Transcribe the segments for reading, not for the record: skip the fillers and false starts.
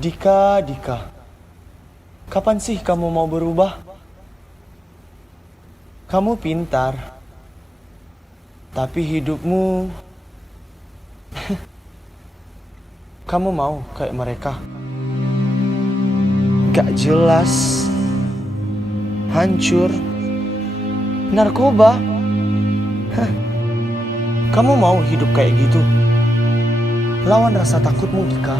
Dika, Dika, kapan sih kamu mau berubah? Kamu pintar, tapi hidupmu kamu mau kayak mereka. Gak jelas, hancur, narkoba. Kamu mau hidup kayak gitu? Lawan rasa takutmu, Dika.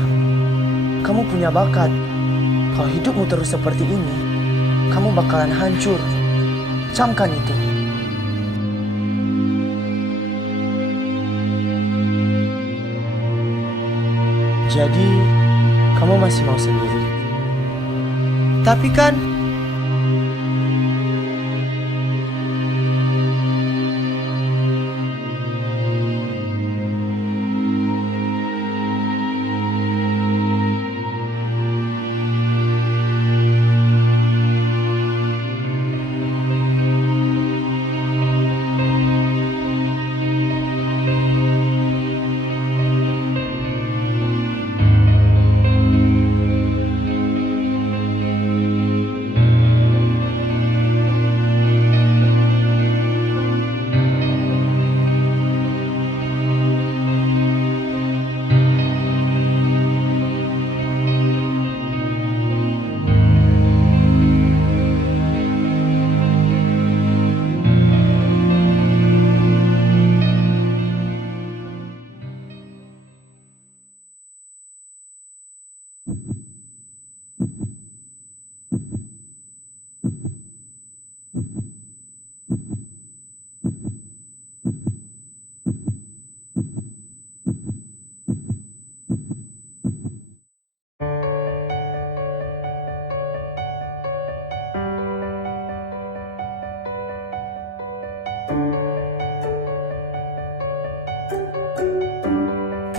Kamu punya bakat. Kalau hidupmu terus seperti ini, kamu bakalan hancur. Camkan itu. Jadi, kamu masih mau sendiri. Tapi kan,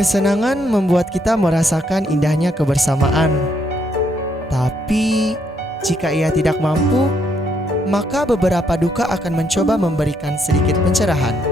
kesenangan membuat kita merasakan indahnya kebersamaan. Tapi, jika ia tidak mampu, maka beberapa duka akan mencoba memberikan sedikit pencerahan.